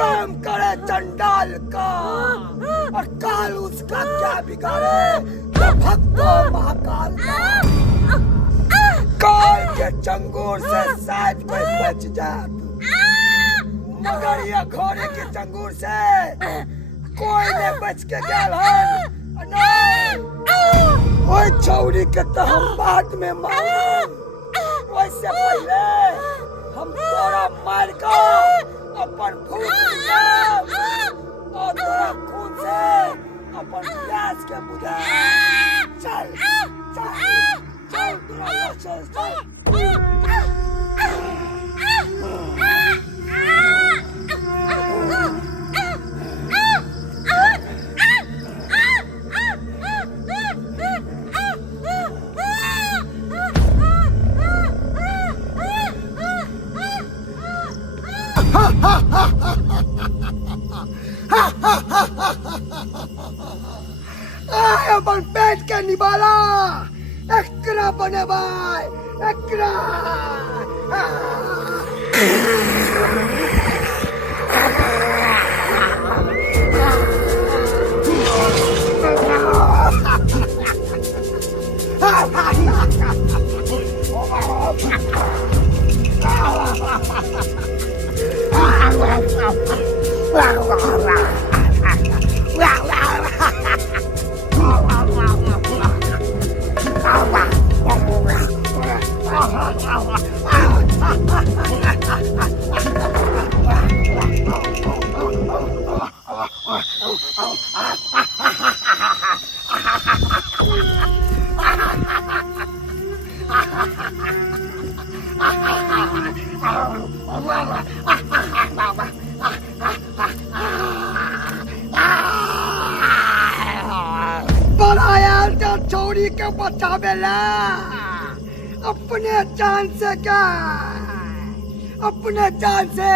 काम करे चंडाल का और काल उसका क्या बिगाड़े तो भक्तों महाकाल का। काल के चंगुर से शायद कोई बच जाए मगर ये घोड़े के चंगुर से कोई नहीं बच के गया। ओए छौरी के तो हम बाद में मारे, वैसे पहले हम तोरा मार का अपन भूख और तोरा खून से अपन प्यास के बुझा। चल चल चल तोरा चल अपन पेट के निवाला एकरा बने भाई एकरा। छौरी के बचावेला अपने जान से क्या अपने जान से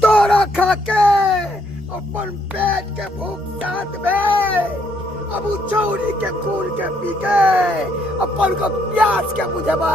तोरा खा के अपन पेट के भूख शांत में अब छौरी के खून के पी के अपन को प्यास के बुझावा।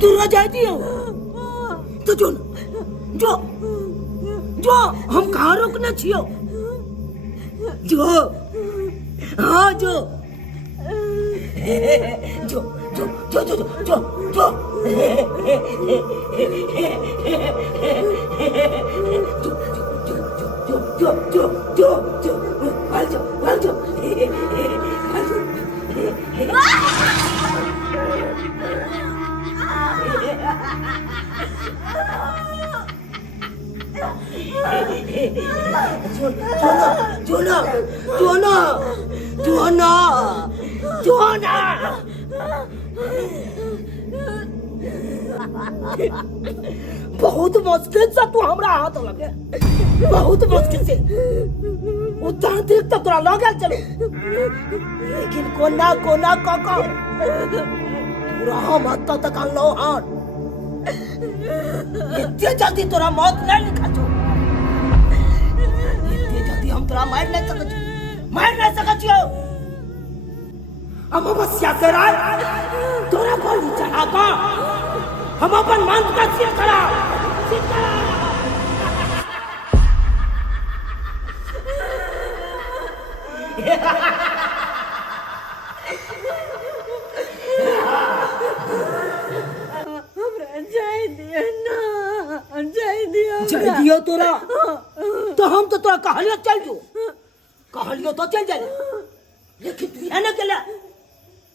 तू राजा दियो तो जो जो जो हम कहाँ रोकना छियो जो हाँ जो जो जो जो जो जो जो जो बहुत मुश्किल से तू हमरा हाथ लगे, बहुत मुश्किल से उतना देर तक तोरा लगे चलो, लेकिन कोना कोना काका पूरा हम हाथ तक लो हाथ इतने जल्दी तोरा मौत नहीं लिखा छो, इतने जल्दी हम तोरा मार नहीं सकत छियो। हम अवश्य करा तोरा गोली चढ़ा का हम अपन मन का सिर करा जय दियो तोरा तो हम तो तोरा कहलियो चल जो, कहलियो तो चल जाए, लेकिन तू यहाँ न गेला,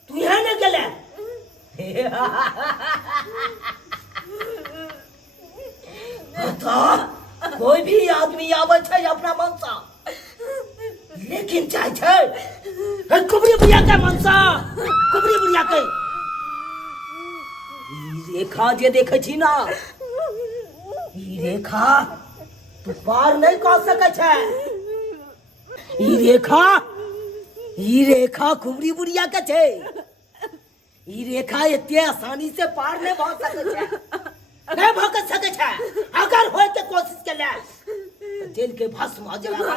तू यहाँ न गेला। कोई भी आदमी आवे छे अपना मन सा, लेकिन चाहे छे कुबरी बुढ़िया के मन सा, कुबरी बुढ़िया के ई रेखा जे देखे छी ना, ई रेखा तू पार नहीं कर सके छे, ई रेखा कुबरी बुढ़िया के छे, ई रेखा इतने आसानी से पार नहीं भाग सके छे, नहीं भाग सके छे। अगर होए के कोशिश कर ले तो जेल के भस्म आ जाएगा।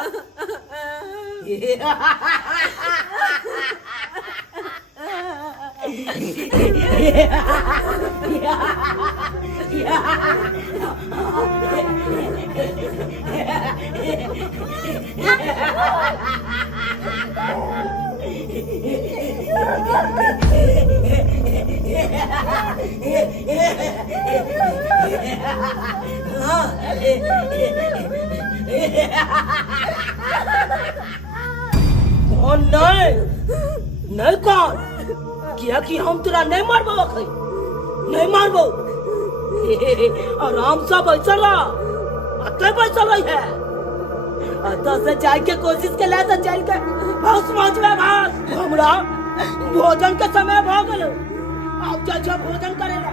कौन नहीं कौन क्या कि हम तेरा नहीं मारबो, नहीं मारबो, आराम से बैठल अते बैठल है, अत से जाए के कोशिश के ले तो चल के बस पहुंच में भाग। हमरा भोजन के समय भ गेल, अब जा भोजन करेला।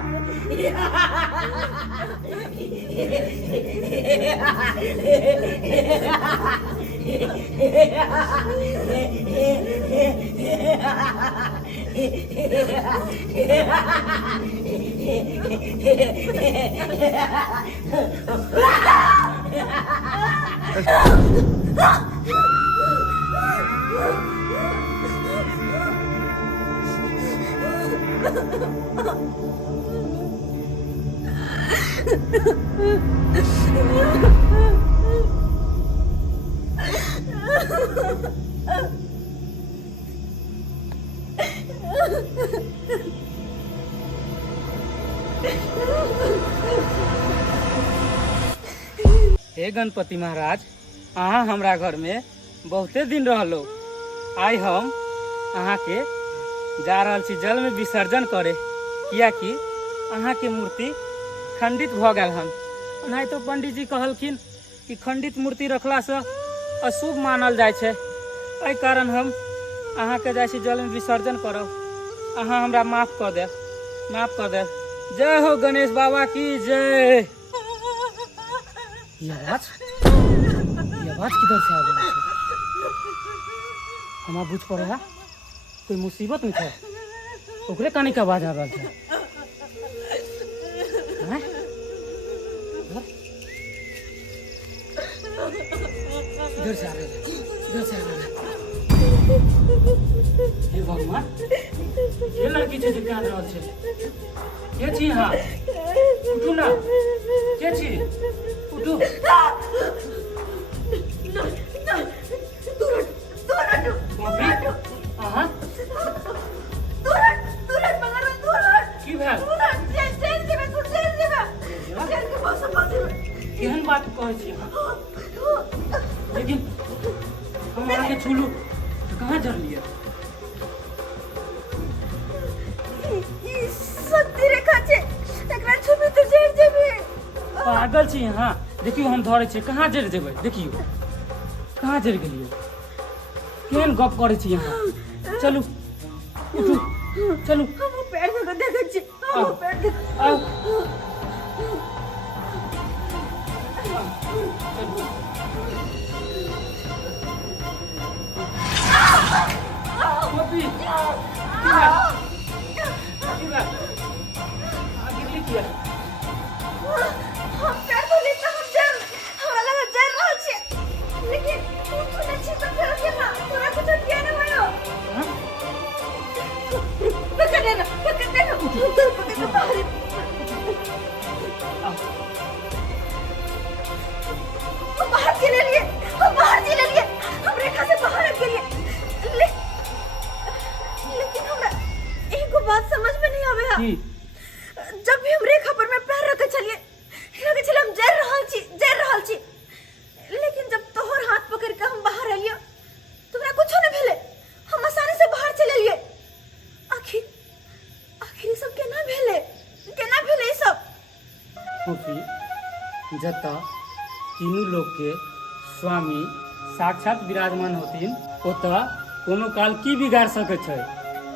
हे गणपति महाराज, अहाँ हमरा घर में बहुते दिन रहलो, आई हम अहाँ के जा रहल छी जल में विसर्जन करे, कियाकि अहाँ के मूर्ति खंडित भ गेल हन। नहीं तो पंडित जी कहलखिन कि खंडित मूर्ति रखला से अशुभ मानल जाय छे, एहि कारण हम अहाँ के जाय छी जल में विसर्जन करब। अहाँ हमरा माफ कर देब, माफ कर देब। जय हो गणेश बाबा की जय। ये आवाज किधर से आ रहा है? हमारा बुझ पड़ रहा कोई मुसीबत में है, ओकरे कहानी का आवाज आ रहा है। इधर से आ रहा है, इधर से आ रहा है। हे भगवान, ये लड़की से जितना रहा है, क्या छी? हाँ उठू ना, क्या छी? उठू। केहन बात कहै छी लेकिन हम आगे छुलू तो कहाँ जर लिया शक्ति रेखा छे एकरा छुबी तो जड़ जेबे पागल छी हाँ देखियो हम धरे छी कहाँ जर जेबै देखियो कहाँ जर गेलियो केहन गप करै छी यहाँ चलू उठू चलू हम पैर में देखै छी हम पैर देख आओ Poppy! Kira! गिरली किया? हम पैर तो लेता हम जल हमरा लगा जल रहल छे लेकिन तू सुनै छी त फेर केना तोरा कुछ किया नै भयो पकड़ दे ना पकड़ के बाहर हम बाहर चले लिए हम रेखा से बाहर आ गेलिए लेकिन हमरा एगो बात समझ में नहीं आवे है जब भी हम रेखा पर में पैर रखे छलिए लगे छले हम जर रहल छी लेकिन जब तोहर हाथ पकड़ के हम बाहर आलिए तोरा कुछो नहीं भेले हम आसानी से बाहर चले लिए आखिर सब केना भेले ई सब Poppy, जता तीनों लोग के स्वामी साक्षात विराजमान होतीन ओता कोनो काल की बिगाड़ सके छै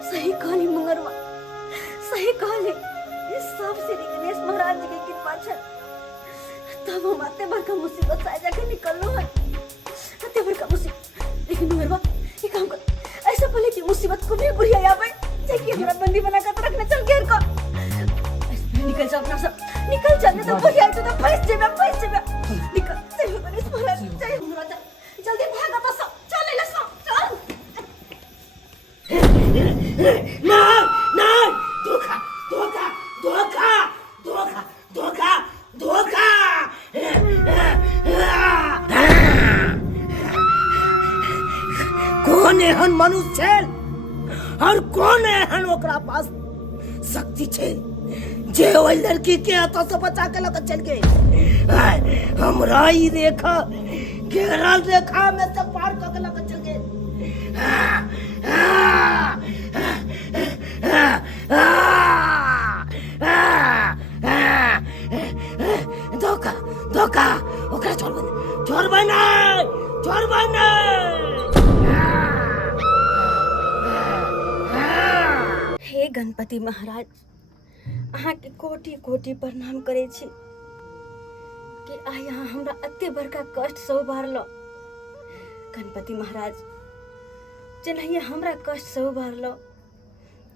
सही कहली मंगरवा सही कहली ये सब श्री गणेश महाराज जी की कृपा छै तब हम आते बड़का मुसीबत से जाके निकललो है आते बड़का मुसीबत लेकिन मंगरवा ये काम कर ऐसा पहले की मुसीबत को भी बुरी आवे जे कि हमरा बंदी बना कर रखना चल घेर को निकल जा अपना सब निकल जा नहीं तो बुरी आई तो फंस जेबे निकल जय हो गणेश महाराज जय हो महाराज जल्दी भाग तो सब चल ले सब चल नहीं धोखा कौन एहन मनुष्य छै और कौन एहन ओकरा पास शक्ति छै जे ओइ लड़की के हाथों से बचा के लेकर चल गए हमरा ई रेखा घेरल रेखा में से पार कर के लेकर चल गए धोखा ओकरा छोड़बै नहीं हे गणपति महाराज अहाँ के कोटि कोटि प्रणाम करे छी कि आइ अहाँ हमरा अत्ते बड़का कष्ट से उबारलो गणपति महाराज जेनाहिए हमरा कष्ट से उबारलो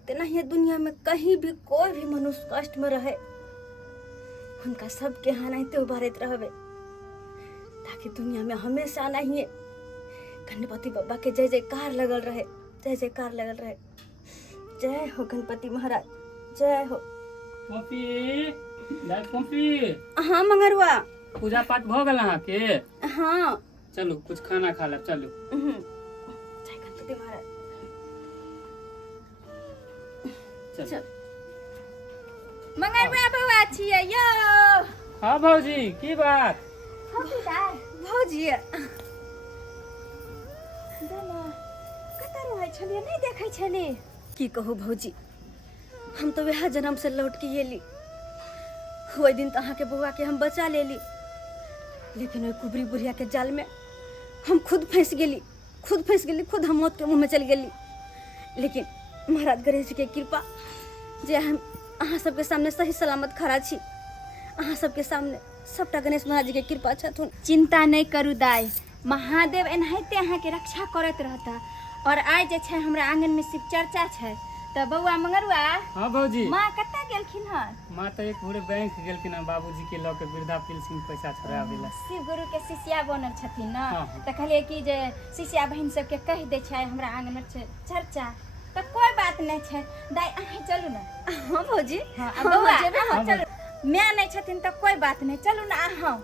तेनाहिए दुनिया में कहीं भी कोई भी मनुष्य कष्ट में रहे उनका सबके हानाइते उबारत रहबे ताकि दुनिया में हमेशा नहीं गणपति बाबा के जय जयकार लगल रहे जय हो गणपति महाराज जय हो Poppy हाँ मंगरुआ पूजा पाठ भ गेल अहाँ के हाँ चलू कुछ खाना खा लेब चलू जय गणपति महाराज चल मंगरुआ बउआ छियै यो हाँ भौजी की बात भौजी कतऽ रहै छलियै नहीं देखै छली की कहू भौजी हम तो वह जन्म से लौट के एली ओहि दिन तो अहाँ के बउआ के हम बचा लेली लेकिन ओहि कुबरी बुढ़िया के जाल में हम खुद फंस गेली खुद हम मौत के मुंह में चल गेली लेकिन महाराज गणेश जी के कृपा जे हम अहाँ सबके सामने सही सलामत खड़ा छी अहाँ सबके सामने सबटा गणेश महाराज जी के कृपा छथुन चिंता नहीं करू दाई महादेव एनाहिते अहाँ के रक्षा करत रहता और आज जे छै हमरा आंगन में शिव चर्चा छै तो बउआ मंगरुआ हाँ भौजी माँ कत्ता गेलखिन हन माँ तो एक पूरे बैंक गेलखिन हन बाबूजी के लऽ के वृद्धा पेंशन पैसा छोड़ाबे ला शिव गुरु के शिष्या बनल छथिन ना हाँ। तो कहलिए कि जे शिष्या बहन सबके कह दे छै हमरा आंगन में छै चर्चा तो कोई बात नहीं छै दाई अहीं चलू ना हाँ भौजी हाँ बउआ जेबे अहाँ चलू मैं नहीं छथिन तो कोई बात नहीं चलू ना अहाँ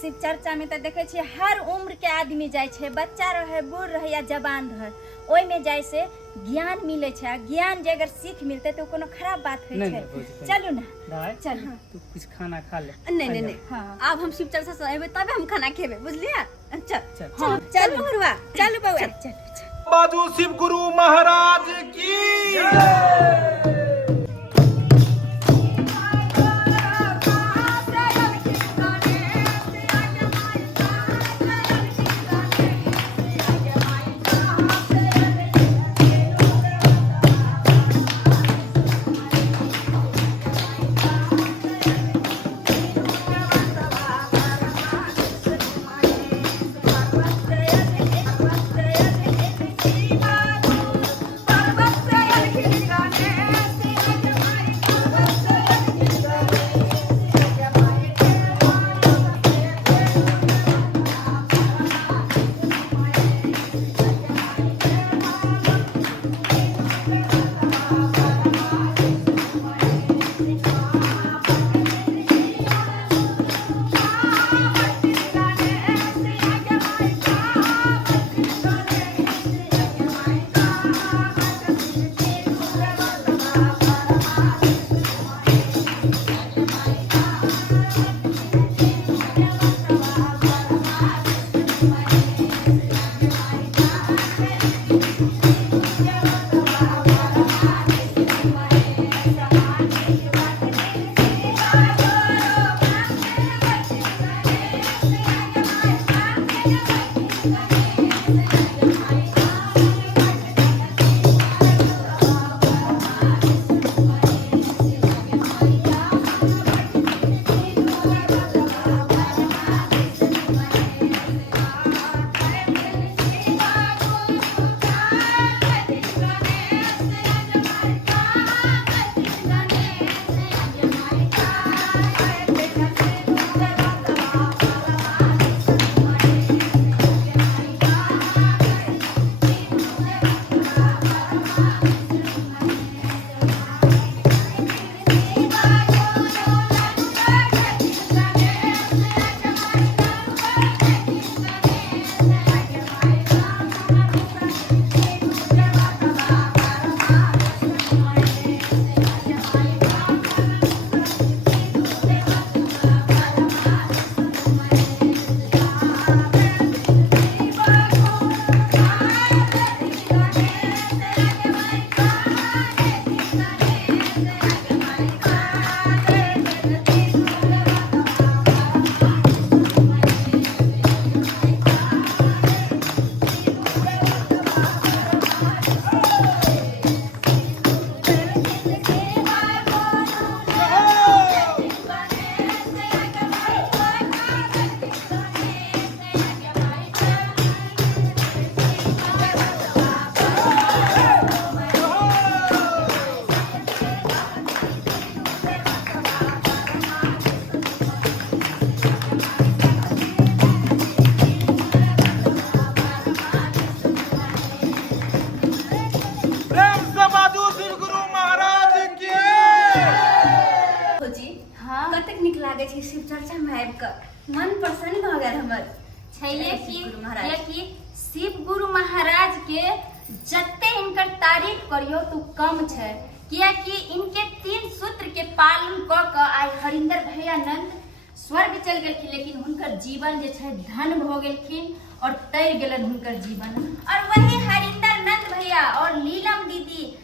शिव चर्चा में तो देखे छियै हर उम्र के आदमी जाय छै बच्चा रहे बूढ़ रहे या जवान रहे ओइ में जाय से ज्ञान मिले छै, ज्ञान जे अगर सीख मिलते तो कोनो खराब बात होय नहीं, छै। नहीं, बुझि गेलियै। चलू ना दाय चलू। तू कुछ खाना खा ले। नहीं हाँ। अब हम शिव चर्चा से अबे तबे हम खाना खेबे, बुझलिए? चल चल। हाँ, चल मगरवा, चल बउआ। चल बाजू शिव गुरु महाराज की शिव चर्चा में आबि कऽ मन प्रसन्न भऽ गेल हमर। छैये गुरु महाराज कि शिव गुरु महाराज के जत्ते इनकर तारीफ करियो तो कम छै, कियाकि इनके 3 सूत्र के पालन क के आइ हरिंदर भैया नंद स्वर्ग चल गेलखिन, लेकिन हुनकर जीवन जे छै धन भ गेलखिन और तर गेलन हुनकर जीवन। और वही हरिंदर नंद भैया और नीलम दीदी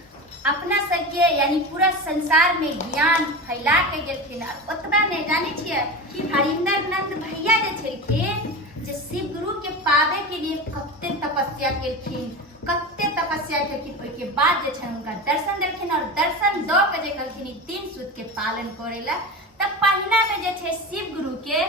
अपना सबके यानी पूरा संसार में ज्ञान फैला के गेलखिन। और ओतबा नहीं जाने छियै कि हरिंदर नंद भैया जे छलखिन जे शिव गुरु के पावे के लिए कते तपस्या केलखिन, कते तपस्या केलखिन। ओइ के बाद जे छै हुनका दर्शन देलखिन और दर्शन द के जे कहलखिन 3 सूत्र के पालन करेला। तब पहिला में जे छै शिव गुरु के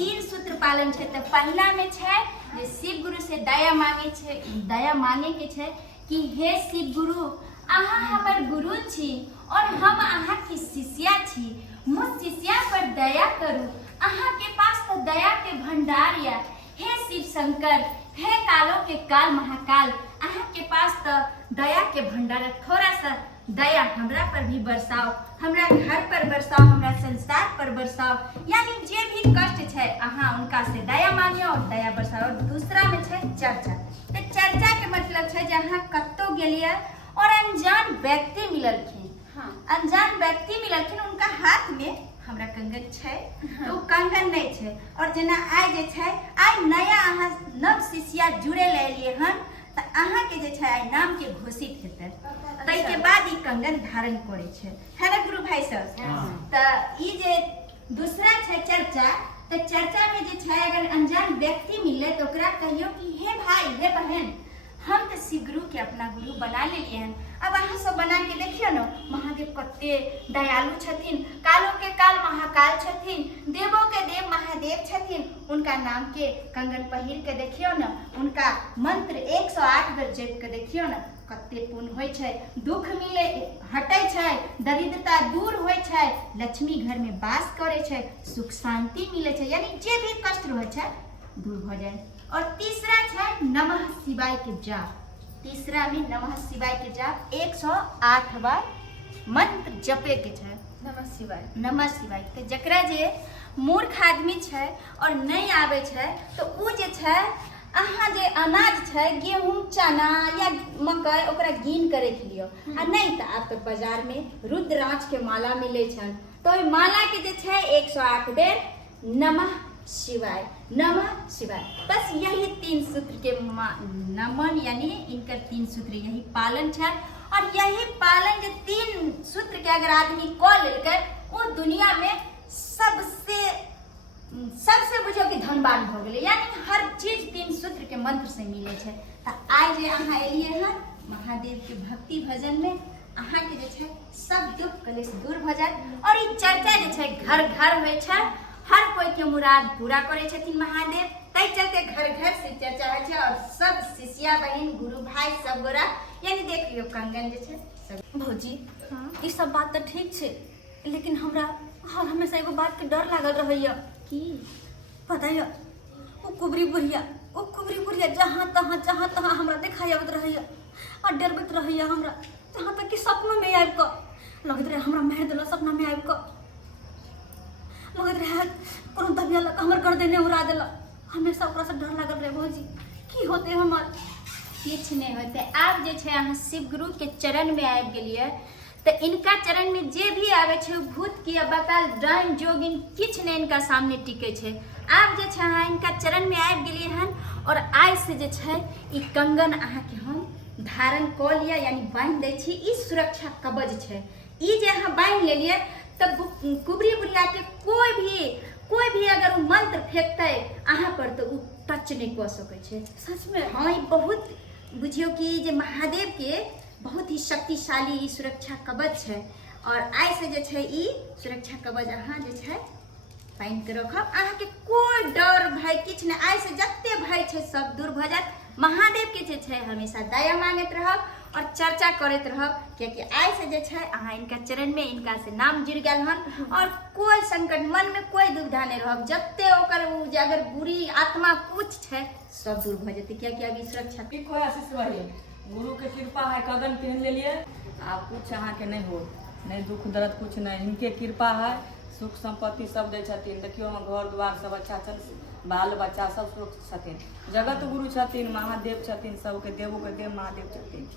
3 सूत्र पालन छै। तब पहिला में छै जे शिव गुरु से दया मांगे छै, दया मांगे के छै कि हे शिव गुरु अहाँ हमर गुरु छी और हम अहाँ की शिष्या छी, मुझ शिष्या पर दया करू। अहाँ के पास तो दया के भंडार या। हे शिव शंकर, हे कालों के काल महाकाल, अहाँ के पास तो दया के भंडार, थोड़ा सा दया हमरा पर भी बरसाओ, हमरा घर पर बरसाओ, हमरा संसार पर बरसाओ। यानी जे भी कष्ट है अहाँ उनका से दया मांगियो और दया बरसाओ। और दूसरा में है चर्चा। तो चर्चा के मतलब छै जे अहाँ कतौ गेलियै और अनजान व्यक्ति मिललखिन। हाँ। अनजान व्यक्ति मिललखिन, उनका हाथ में हमरा कंगन छै, तो कंगन नहीं छै। और जेना आइ जे छै, आइ नया अहाँ नव शिष्या जुड़े ले एलियै हन, त अहाँ के जे छै आइ नाम के घोषित हेतै। तै के बाद ई कंगन धारण करे छै, है ना गुरु भाई सब? त ई जे दूसरा छै चर्चा, तो चर्चा में जे छै अगर अनजान व्यक्ति मिले तो ओकरा कहियो कि हे भाई हे बहन, हम तो शिव गुरु के अपना गुरु बना लेलिए हन। अब अहाँ सब बना के देखियो न, महादेव कते दयालु छथिन, कालो के काल महाकाल छथिन, देवों के देव महादेव छथिन। उनका नाम के कंगन पहिर के देखियो न, उनका मंत्र 108 बेर जप के देखियो न, कते पुण्य होय छै, दुख मिले हटे छै, दरिद्रता दूर होय छै, लक्ष्मी घर में वास करे छै, सुख शांति मिले छै, यानी जे भी कष्ट रहे छै दूर हो जाए। और तीसरा छै नमः शिवाय के जाप। तीसरा में नमः शिवाय के जाप 108 बार मंत्र जपे के छै। नमः शिवाय। नमः शिवाय के जकरा जे मूर्ख आदमी छै और नहीं आवे छै, तो उ जे छै अहाँ जे अनाज छै गेहूं चना या मकई ओकरा गिन के रख लियो, आ नहीं तो आप बाजार में रुद्राक्ष के माला मिले छन, तो ओइ माला के जे छै 108 बेर नमः शिवाय नमः शिवाय। बस यही 3 सूत्र के नमन, यानी इनकर 3 सूत्र यही पालन है। और यही पालन के 3 सूत्र के अगर आदमी क लेकर, वो दुनिया में सबसे बुझो कि धनवान हो गए, यानी हर चीज 3 सूत्र के मंत्र से मिले छै। त आइ जे अहाँ एलिए हन महादेव के भक्ति भजन में, अहाँ के जे छै सब दुख कलेश दूर भ जात। और ई चर्चा जे छै घर घर होय छै, हर कोई के मुराद पूरा करे छथिन महादेव। तै चलते घर घर से चर्चा है छै, और सब शिष्या बहन गुरु भाई सब गोरा, यानी देख लियो कंगन जे छै सब। भौजी, ई सब बात तो ठीक छै, लेकिन हमरा हमेशा एगो बात के डर लागल रहैया। की पता है वो कुबरी बुढ़िया जहाँ तहाँ हमरा देखाई आवत रहैया और डरबत रहैया हमरा। जहाँ तक कि सपनों में आबि कऽ लगैत रहे हमरा मारि देलक, सपना में आबि कऽ लगैत रहे कोनो दबिया लग हमर गर्दने उड़ा देलक। हमेशा ओकरा से डर लागल रहे। भौजी की होते हमर? किछ नहीं होते। आप जे छै अहाँ शिव गुरु के चरण में आबि गेलिए, तो इनका चरण में जे भी आवे छै भूत की बकाल डाइन जोगिन किछ नहीं इनका सामने टिके छै। आप जे छै अहाँ इनका चरण में आबि गेलिए हन, और आइ से जे छै ई कंगन अहाँ के हम धारण क लिया, यानी बांध दै छी। ई सुरक्षा कवच छै। ई जे अहाँ बांध लेलिए, तब कुबरी बुढ़िया के कोई भी अगर वो मंत्र फेंकते अहाँ पर, तो वो टच नहीं कर सके छै। सच में? हाँ, ई बहुत बुझियो कि जे महादेव के बहुत ही शक्तिशाली ई सुरक्षा कवच है। और आई से जे छै ई सुरक्षा कवच अहाँ जे छै पाइन के रखब, अहाँ के कोई डर भय किछ नहीं। आई से जत्ते भय छै सब दूर भ जात। महादेव के जे छै हमेशा दया मांगत रहब और चर्चा करत रहब, क्योंकि आई से जे छै अहाँ इनका चरण में इनका से नाम जुड़ गेल हन, और कोई संकट मन में कोई दुविधा नहीं रहब। जत्ते ओकर जे अगर बुरी आत्मा कुछ छै सब दूर भ जेतै, कियाकि अभी सुरक्षा ठीक हो आशीष बढ़िया। गुरु के कृपा है, कदम पहन ले लिए, आप कुछ अहाँ के नहीं हो, नहीं दुख दर्द कुछ नहीं। इनके कृपा है, सुख संपत्ति सब दे छथिन। देखियो हम घर द्वार सब अच्छा छन, बाल बच्चा सब सुख छथिन। जगत गुरु छथिन, महादेव छथिन, सबके देवो के देव महादेव छथिन,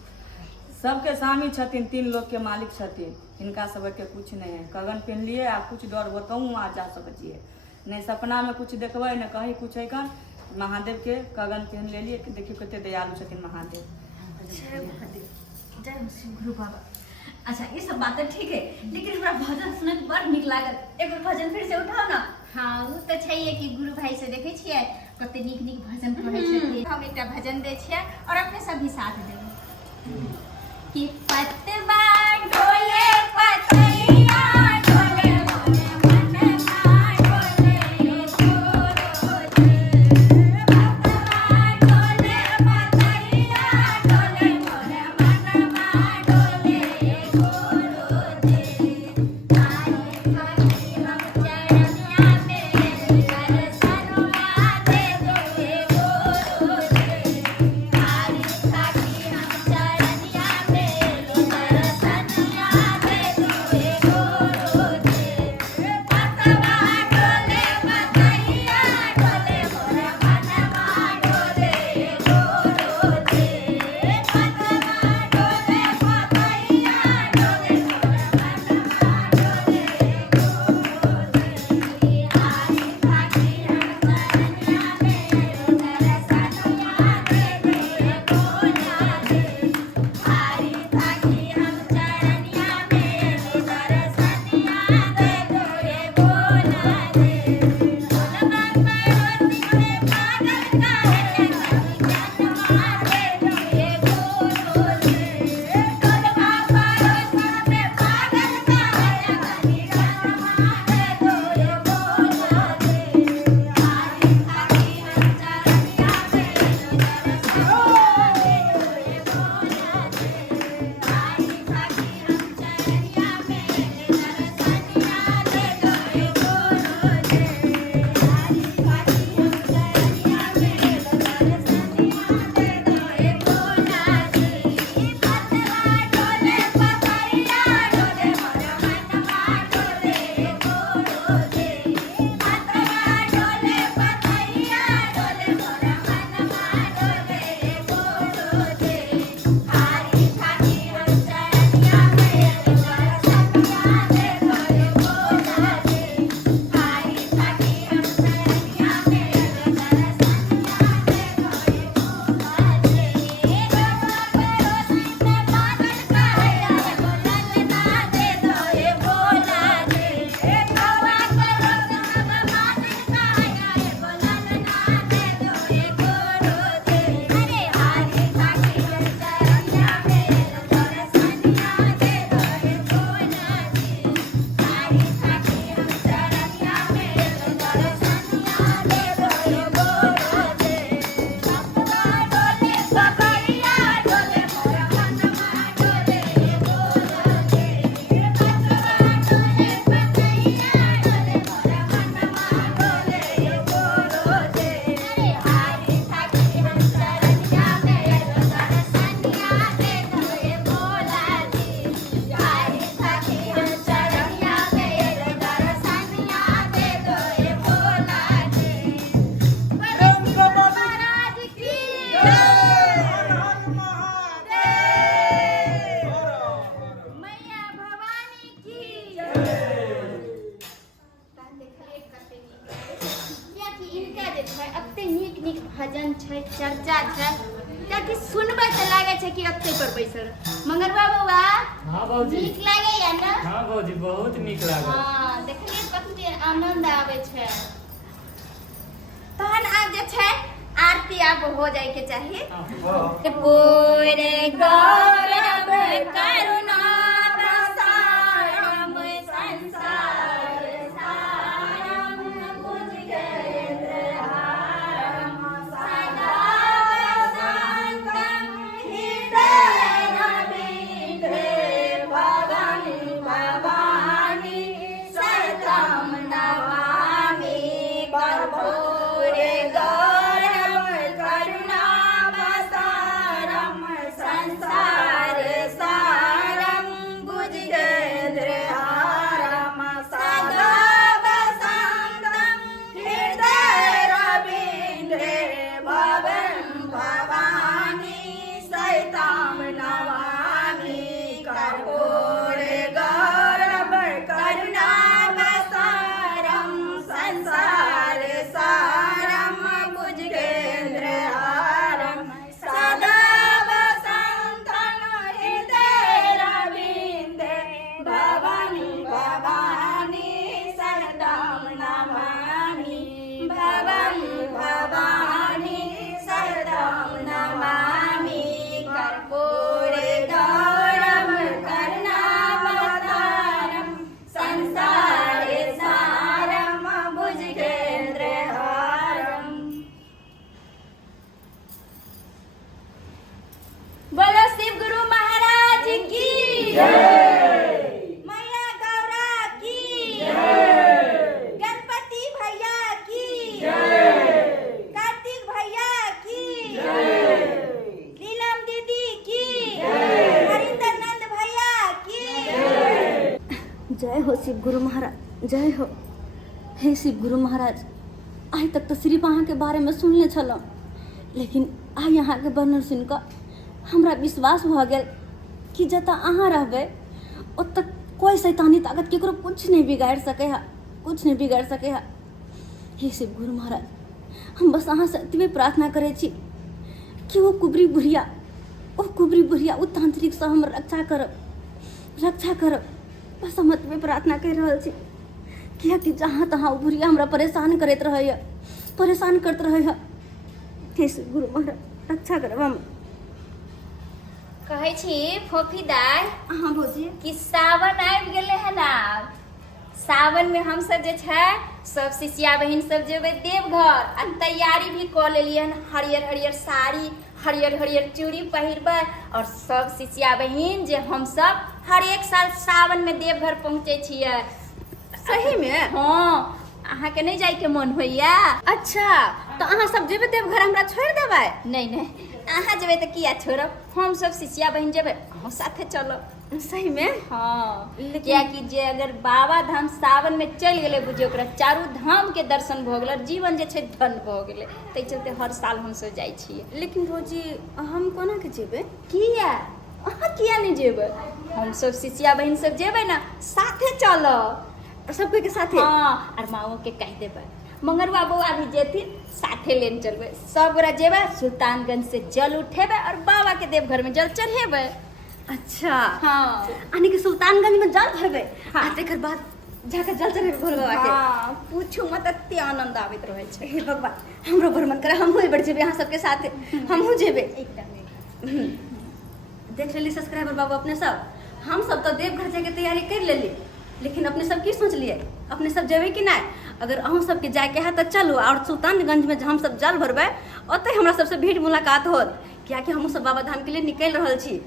सबके स्वामी छथिन, 3 लोक के मालिक छथिन। इनका सबके कुछ नहीं है। कगन पहन लिए, आप कुछ डर बताऊँ वहाँ जा सकतिए, नहीं सपना में कुछ देखबै न कहीं कुछ है कन। महादेव के कगन पहन ले लिए, देखियो कते दयालु छथिन महादेव। जय महादेव, जय हो शिव गुरु बाबा। अच्छा ये सब बातें ठीक है, लेकिन हमरा भजन सुनत बड़ नीक लागल। एगो भजन फिर से उठाओ ना। हाँ, वो तो छैहे कि गुरु भाई से देखे छियै कते नीक नीक भजन पढ़ै छथिन। हम एकटा भजन दै छियै और अपने सब भी साथ देबै कि पतवा डोले पतैया डोले मोरे मनवा डोले गोरो दे। पतवा डोले पतैया डोले मोरे मनवा डोले गोरो दे। आई खाती हम चरनिया में दर्शनवा दे दोगे गोरो दे। आई खाती हम चरनिया में दर्शनवा भजन छै चर्चा छै ताकि सुनबे त लागे छै कि अत्ते पर बैसल मंगरवा बउआ। हां बाबूजी नीक लागे या ना? हां बाबूजी बहुत नीक लागे। हां देखलिए कते आनंद आवे छै। तहन आब जे छै आरती आब हो जाय के चाहिए। पूरे गौरव करुणा बसारम संसार सारम भुजगेंद्र हारम सदा वसंतम हृदय रविंद्रे भगं भवानी सतम नमामि कर्पूरे गौरव करुणा बसारम संसार सारम भुजगेंद्र हारम सदा वसंतम हृदय रविंद्रे भगं भवानी सहितं नमामि कर्पूरे गौरव करुणा बसारम संसार सारम भुजगेंद्र हारम सदा वसंतं हृदय रविंद्रे भगं भवानी सहितं नमामि भगं भवानी सहितं नमामि कर्पूरे गौरव करुणा बसारम संसार सारम भुजगेंद्र हारम। बोलो शिव गुरु महाराज की मैया गौरा की गणपति भैया की कार्तिक भैया की नीलम दीदी की हरिंदर नंद भैया की। जय हो शिव गुरु महाराज, जय हो। हे शिव गुरु महाराज, आइ तक तो सिर्फ अहाँ के बारे में सुनले छलहुँ, लेकिन आइ अहाँ के वर्णन सुन कऽ हमरा विश्वास भऽ गेल कि जतऽ अहाँ रहबै ओतऽ कोई शैतानी ताकत केकरो कुछ नहीं बिगाड़ि सकै है, कुछ नहीं बिगाड़ि सकै है। हे शिव गुरु महाराज, हम बस अहाँ से एतबे प्रार्थना करै छी कि वो कुबरी बुढ़िया ओ तांत्रिक से हम रक्षा करब। बस हम एतबे प्रार्थना करि रहल छी, कियाकि जहाँ तहाँ ओ बुढ़िया हमरा परेशान करैत रहैए। हे श्री गुरु महाराज रक्षा करब हम। कहै छी फोफी दाय हाँ भौजी। कि सावन आबि गेलै है ना। सावन में हम सब जे छै सब शिष्या बहिन सब जेबै देवघर आ तैयारी भी कऽ लेलियै हन। हरियर हरियर साड़ी हरियर हरियर चूड़ी पहिरबै और सब शिष्या बहिन जे हम सब हर एक साल सावन में देवघर पहुँचे छियै। सही में? हाँ, अहाँ के नहीं जाय के मन होइया? अच्छा तो अहाँ सब जेबै देवघर हमरा छोड़ देबै? नहीं नहीं, अहाँ जेबै तऽ किया छोड़ब, हम सब शिष्या बहिन जेबै, अहाँ साथे चलब। सही में? हाँ, कियाकि जे अगर बाबा धाम सावन में चल गेलै बुझियो ओकरा चारू धाम के दर्शन भऽ गेलै, जीवन जे छै धन भऽ गेलै। तै चलते हर साल हम सब जाइ छियै। लेकिन भौजी हम कोना के जेबै? किया अहाँ किया नहीं जेबै? हम सब शिष्या बहिन सब जेबै ना, साथे चलब। सब कोई के साथे? हाँ, और माओ के कह देबै, मंगरुआ बउआ भी जेथिन, साथे लेन चलबै। सब गोरा जेबै, सुल्तानगंज से जल उठेबै और बाबा के देवघर में जल चढ़ेबै। अच्छा हाँ, यानी कि सुल्तानगंज में जल भरबै हाँ। आ तकर बाद जाकर जल चढ़ेबै भोले बाबा के। हाँ, पूछू मत, एते आनंद आबैत रहै छै। हे भगवान हमरो भ्रमण करे, हमहूँ बढ़ जेबै अहाँ सबके साथे, हमहूँ जेबै। एकदम देख लेली सब्सक्राइबर बाबू अपने सब, हम सब तो देवघर जाके तैयारी कर लेली, लेकिन अपने सब की सोचलिए? अपने सब जेबै कि नहीं? अगर अहूँ सबके जाके है तो चलू, और सुल्तानगंज में हम सब जल भरबै, ओतै हमरा सबसे भेंट मुलाकात होत, कियाकि हमहूँ सब बाबा धाम के लिए निकल रहल छी।